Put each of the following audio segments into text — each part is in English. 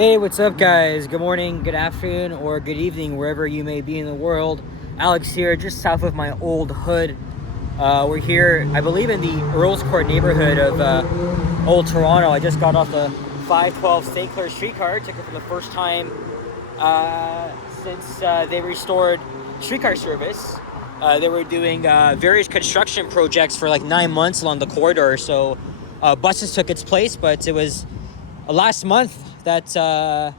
Hey, what's up, guys? Good morning, good afternoon, or good evening, wherever you may be in the world. Alex here, just south of my old hood. We're here, I believe, in the Earlscourt neighborhood of Old Toronto. I just got off the 512 St. Clair streetcar. Took it for the first time since they restored streetcar service. They were doing various construction projects for like 9 months along the corridor, so buses took its place, but it was last month that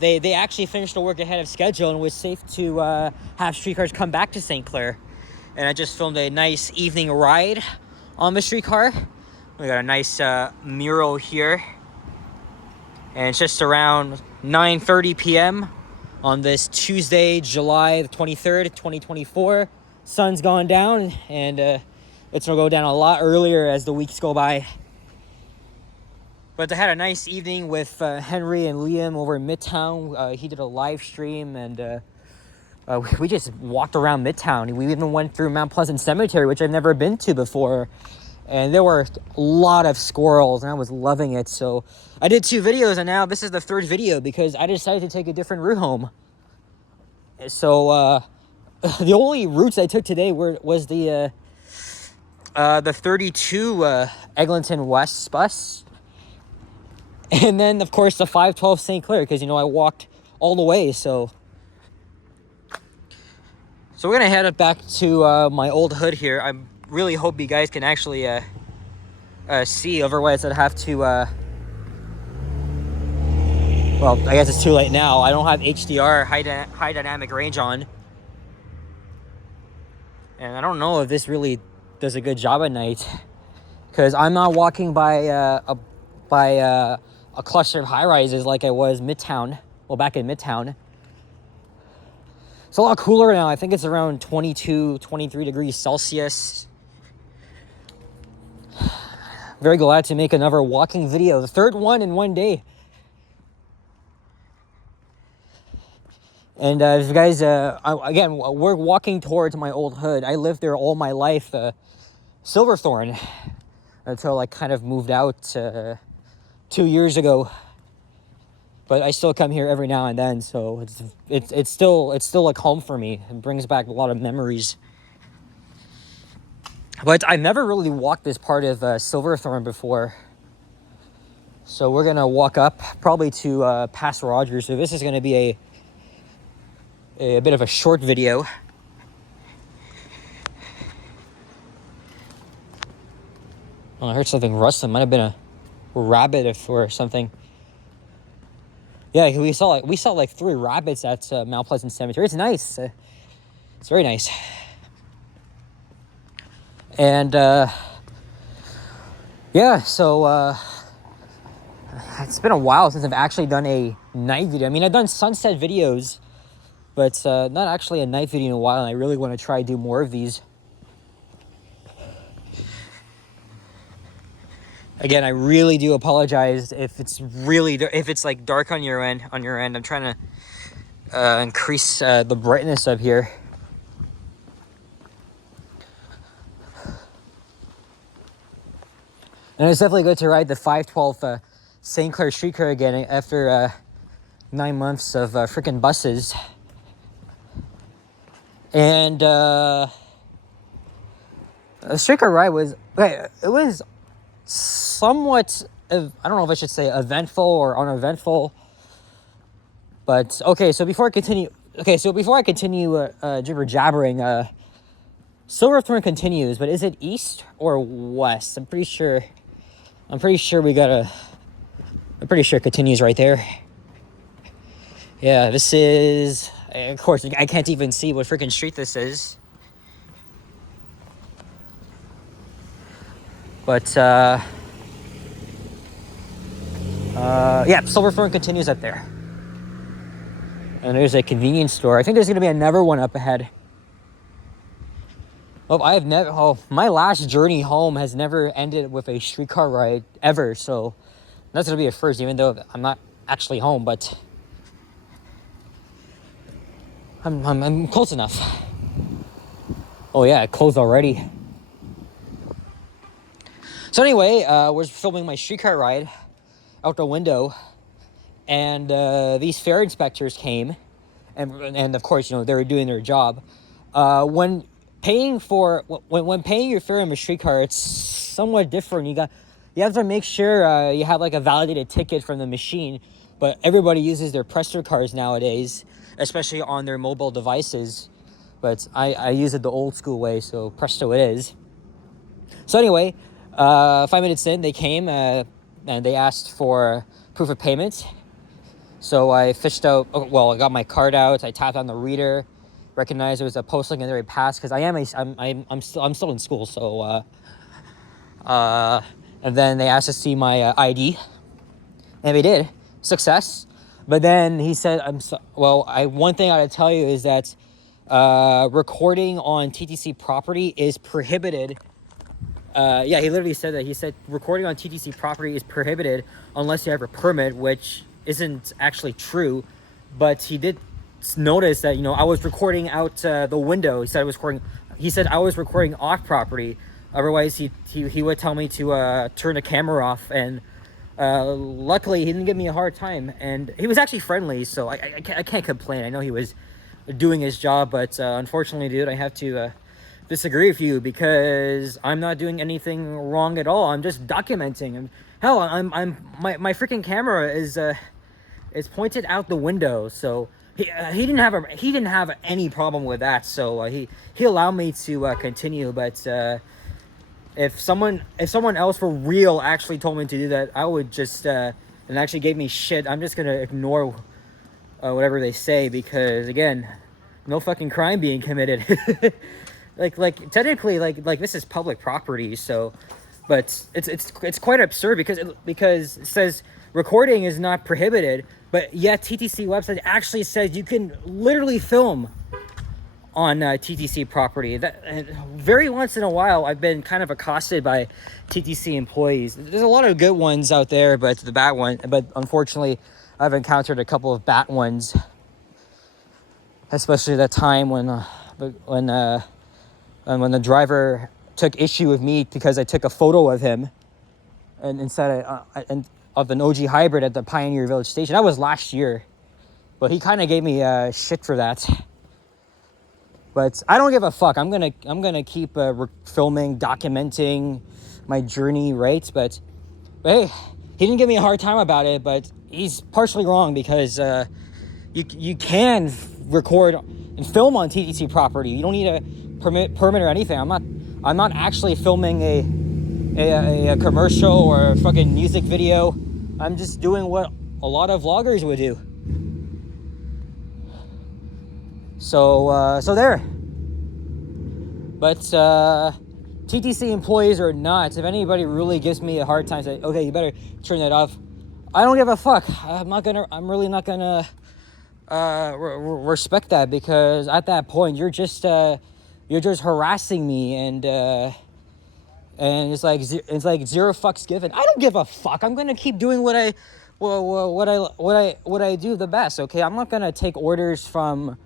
they actually finished the work ahead of schedule, and it was safe to have streetcars come back to St. Clair. And I just filmed a nice evening ride on the streetcar. We got a nice mural here, and it's just around 9:30 p.m. on this Tuesday, July the 23rd, 2024. Sun's gone down, and it's gonna go down a lot earlier as the weeks go by. But I had a nice evening with Henry and Liam over in Midtown. He did a live stream, and we just walked around Midtown. We even went through Mount Pleasant Cemetery, which I've never been to before. And there were a lot of squirrels, and I was loving it. So I did 2 videos, and now this is the 3rd video because I decided to take a different route home. So the only routes I took today was the 32 Eglinton West bus. And then, of course, the 512 St. Clair, because, I walked all the way, so we're going to head up back to my old hood here. I really hope you guys can actually see, otherwise I'd have to, well, I guess it's too late now. I don't have HDR, high dynamic range on. And I don't know if this really does a good job at night, because I'm not walking by a cluster of high-rises like I was Midtown. Well, back in Midtown. It's a lot cooler now. I think it's around 22, 23 degrees Celsius. Very glad to make another walking video. The 3rd one in one day. And if you guys, again, we're walking towards my old hood. I lived there all my life. Silverthorn. Until I kind of moved out 2 years ago, but I still come here every now and then, so it's still like home for me. It brings back a lot of memories. But I've never really walked this part of Silverthorn before, so we're gonna walk up probably to past Rogers. So this is gonna be a bit of a short video. Oh, I heard something rustling. Might have been a rabbit or something. Yeah, we saw like 3 rabbits at Mount Pleasant Cemetery. It's nice. It's very nice. And yeah, so it's been a while since I've actually done a night video. I mean, I've done sunset videos, but not actually a night video in a while, and I really want to try to do more of these. Again, I really do apologize if it's like dark on your end. I'm trying to increase the brightness up here. And it's definitely good to ride the 512 St. Clair streetcar again after 9 months of freaking buses. And the streetcar ride was somewhat, I don't know if I should say eventful or uneventful, but okay. So before I continue jibber jabbering, Silverthorn continues, but is it east or west? I'm pretty sure it continues right there. Yeah, this is, of course, I can't even see what freaking street this is. But, yeah, Silverthorn continues up there. And there's a convenience store. I think there's going to be another one up ahead. My last journey home has never ended with a streetcar ride ever. So that's going to be a first, even though I'm not actually home, but I'm close enough. Oh yeah, it closed already. So anyway, we're filming my streetcar ride out the window, and these fare inspectors came, and of course, they were doing their job. When paying your fare in a streetcar, it's somewhat different. You have to make sure you have like a validated ticket from the machine, but everybody uses their Presto cards nowadays, especially on their mobile devices. But I use it the old school way, so Presto it is. So anyway, 5 minutes in, they came and they asked for proof of payment. So I fished out. I got my card out. I tapped on the reader, recognized there was a post-secondary pass because I'm still in school. So and then they asked to see my ID, and they did. Success. But then he said, one thing I gotta tell you is that recording on TTC property is prohibited. He literally said that. He said recording on TTC property is prohibited unless you have a permit, which isn't actually true. But he did notice that, I was recording out the window. He said I was recording off property. Otherwise, he would tell me to turn the camera off. And luckily, he didn't give me a hard time. And he was actually friendly, so I can't complain. I know he was doing his job, but unfortunately, dude, I have to disagree with you because I'm not doing anything wrong at all. I'm just documenting. Hell, my freaking camera is pointed out the window, so he didn't have any problem with that. So he allowed me to continue. But if someone else for real actually told me to do that, I would just and actually gave me shit, I'm just gonna ignore whatever they say, because again, no fucking crime being committed. like technically, like this is public property, so, but it's quite absurd because it says recording is not prohibited, but yet TTC website actually says you can literally film on TTC property. That very once in a while, I've been kind of accosted by TTC employees. There's a lot of good ones out there, but unfortunately, I've encountered a couple of bad ones, especially that time when the driver took issue with me because I took a photo of him and instead of an OG hybrid at the Pioneer Village station. That was last year, but he kind of gave me shit for that. But I don't give a fuck. I'm gonna keep filming, documenting my journey, right? But hey, he didn't give me a hard time about it. But he's partially wrong because you can record and film on TTC property. You don't need a permit or anything. I'm not actually filming a commercial or a fucking music video. I'm just doing what a lot of vloggers would do. So there. But TTC employees or not, if anybody really gives me a hard time, say, okay, you better turn that off. I don't give a fuck. I'm really not gonna respect that, because at that point you're just harassing me, and it's like zero fucks given. I don't give a fuck. I'm gonna keep doing what I do the best. Okay, I'm not gonna take orders from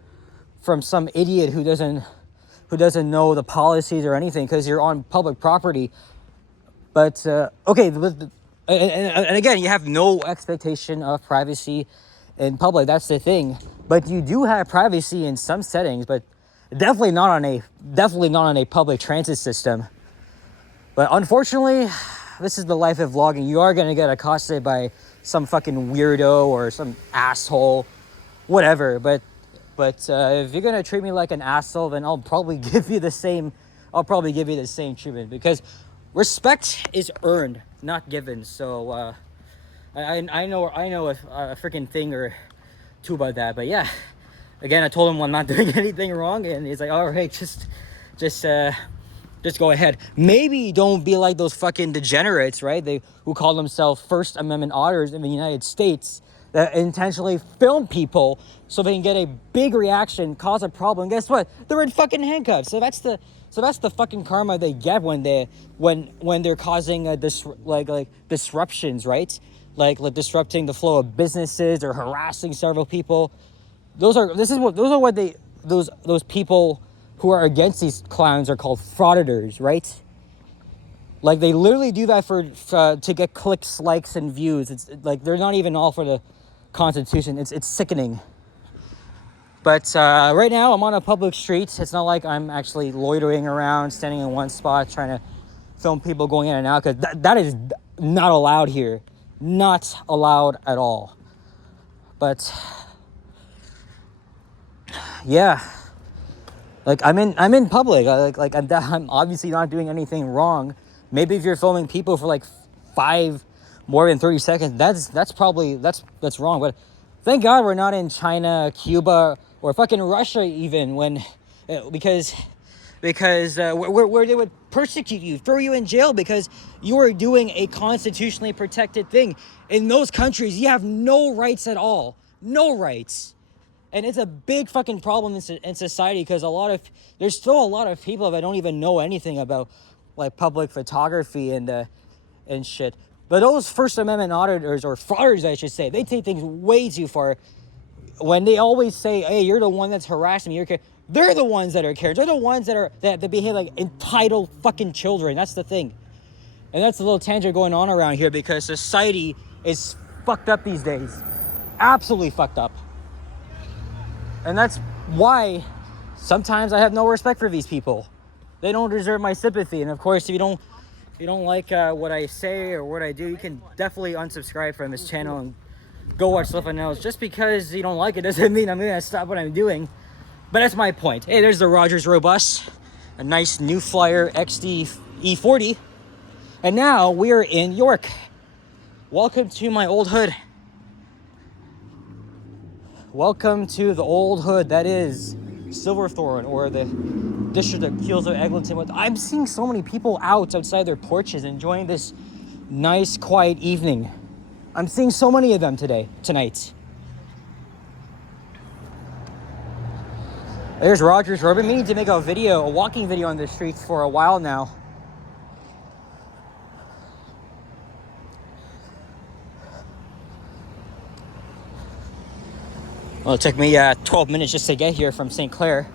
some idiot who doesn't know the policies or anything, because you're on public property. But okay, and again, you have no expectation of privacy in public. That's the thing. But you do have privacy in some settings, but definitely not on a public transit system. But unfortunately, this is the life of vlogging. You are gonna get accosted by some fucking weirdo or some asshole, whatever. But if you're gonna treat me like an asshole, then I'll probably give you the same treatment, because respect is earned, not given. So I know a freaking thing or two about that. But yeah, again, I told him I'm not doing anything wrong, and he's like, all right, just go ahead. Maybe don't be like those fucking degenerates, right? Who call themselves First Amendment auditors in the United States, that intentionally film people so they can get a big reaction, cause a problem. Guess what? They're in fucking handcuffs. So that's the fucking karma they get when they're causing disruptions, right? Like disrupting the flow of businesses or harassing several people. Those people who are against these clowns are called frauditors, right? Like, they literally do that to get clicks, likes, and views. It's like they're not even all for the Constitution. It's sickening. But right now I'm on a public street. It's not like I'm actually loitering around, standing in one spot, trying to film people going in and out, because that is not allowed here. Not allowed at all. But yeah, like I'm in public. I'm obviously not doing anything wrong. Maybe if you're filming people for like more than 30 seconds, that's probably wrong. But thank God we're not in China, Cuba, or fucking Russia even, because where they would persecute you, throw you in jail because you are doing a constitutionally protected thing. In those countries, you have no rights at all. No rights. And it's a big fucking problem in society, because there's still a lot of people that don't even know anything about like public photography and shit. But those First Amendment auditors, or frauders I should say, they take things way too far. When they always say, hey, you're the one that's harassing me, they're the ones that are Karens. They're the ones that behave like entitled fucking children. That's the thing. And that's a little tangent going on around here, because society is fucked up these days. Absolutely fucked up. And that's why sometimes I have no respect for these people. They don't deserve my sympathy. And of course, if you don't like what I say or what I do, you can definitely unsubscribe from this channel and go watch something else. Just because you don't like it doesn't mean I'm gonna stop what I'm doing. But that's my point. Hey, there's the Rogers Road bus, a nice New Flyer XD E40, and now we're in York. Welcome to my old hood. Welcome to the old hood that is Silverthorn, or the district of Keelsar, Eglinton. I'm seeing so many people outside their porches enjoying this nice, quiet evening. I'm seeing so many of them tonight. There's Rogers Road. I've been meaning to make a walking video on the streets for a while now. Well, it took me 12 minutes just to get here from St. Clair.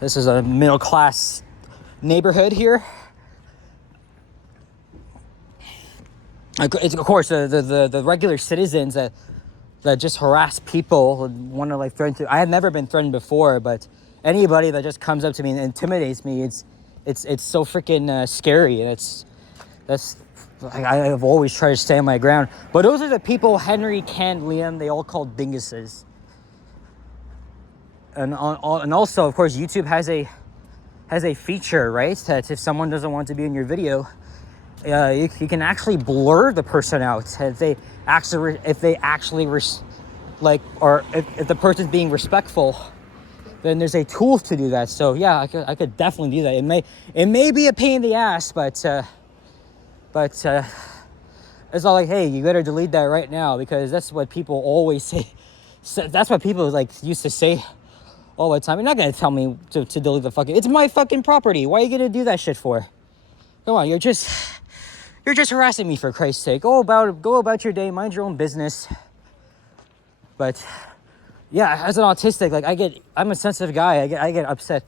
This is a middle-class neighborhood here. It's, of course, the regular citizens that just harass people and want to like threaten to. I have never been threatened before, but anybody that just comes up to me and intimidates me, it's so freaking scary, and I've always tried to stand my ground. But those are the people Henry, Ken, Liam, they all called dinguses. And also, of course, YouTube has a feature, right? That if someone doesn't want to be in your video, you can actually blur the person out if the person's being respectful. Then there's a tool to do that. So yeah, I could definitely do that. It may be a pain in the ass, but it's all like, hey, you better delete that right now, because that's what people always say. That's what people like used to say all the time. You're not gonna tell me to delete the fucking. It's my fucking property. Why are you gonna do that shit for? Come on, you're just harassing me, for Christ's sake. Go about your day, mind your own business. But yeah, as an autistic, like I'm a sensitive guy. I get upset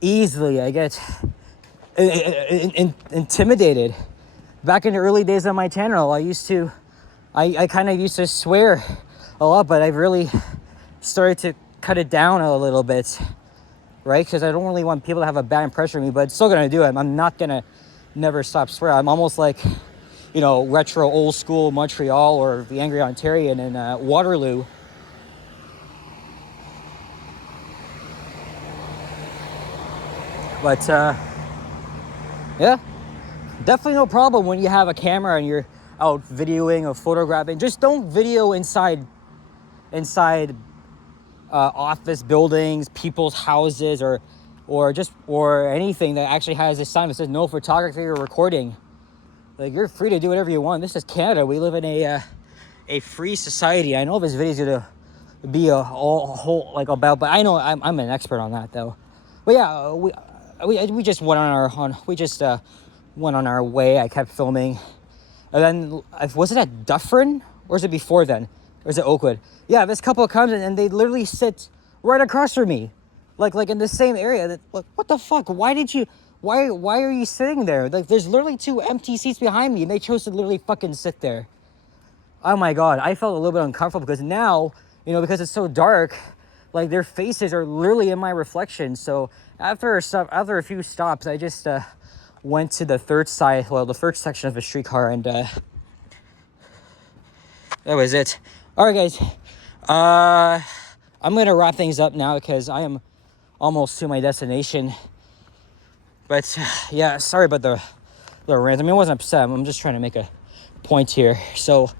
easily. I get intimidated. Back in the early days of my channel, I kind of used to swear a lot, but I've really started to cut it down a little bit, right? Because I don't really want people to have a bad impression of me, but still gonna do it. I'm not gonna never stop swearing. I'm almost like, retro old school Montreal, or the Angry Ontarian in Waterloo. But yeah, definitely no problem when you have a camera and you're out videoing or photographing. Just don't video inside office buildings, people's houses, or anything that actually has a sign that says no photography or recording. Like, you're free to do whatever you want. This is Canada. We live in a free society. I know this video's gonna be a whole like about, but I know I'm an expert on that though. But yeah, we just went on our way. I kept filming, and then was it at Dufferin, or was it before then? Or is it Oakwood? Yeah, this couple comes in and they literally sit right across from me, like in the same area. That, like, what the fuck? Why did you Why are you sitting there? Like, there's literally 2 empty seats behind me, and they chose to literally fucking sit there. Oh my God, I felt a little bit uncomfortable because now, you know, because it's so dark, like their faces are literally in my reflection. So after a few stops, I just went to the third first section of the streetcar, and that was it. All right, guys. I'm gonna wrap things up now because I am almost to my destination. But yeah, sorry about the rant. I mean, I wasn't upset. I'm just trying to make a point here. So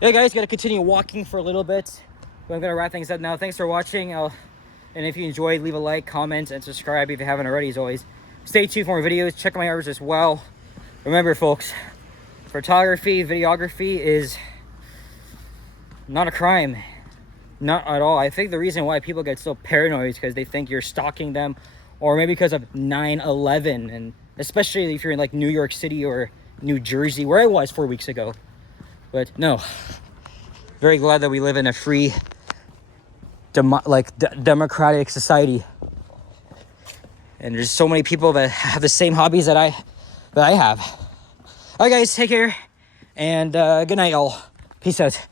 yeah, guys, gotta continue walking for a little bit. But I'm gonna wrap things up now. Thanks for watching. And if you enjoyed, leave a like, comment, and subscribe if you haven't already. As always, stay tuned for more videos. Check my hours as well. Remember, folks, photography, videography is not a crime. Not at all. I think the reason why people get so paranoid is because they think you're stalking them, or maybe because of 9/11, and especially if you're in like New York City or New Jersey, where I was 4 weeks ago. But no, very glad that we live in a free, democratic society, and there's so many people that have the same hobbies that I have. All right, guys, take care, and good night, y'all. Peace out.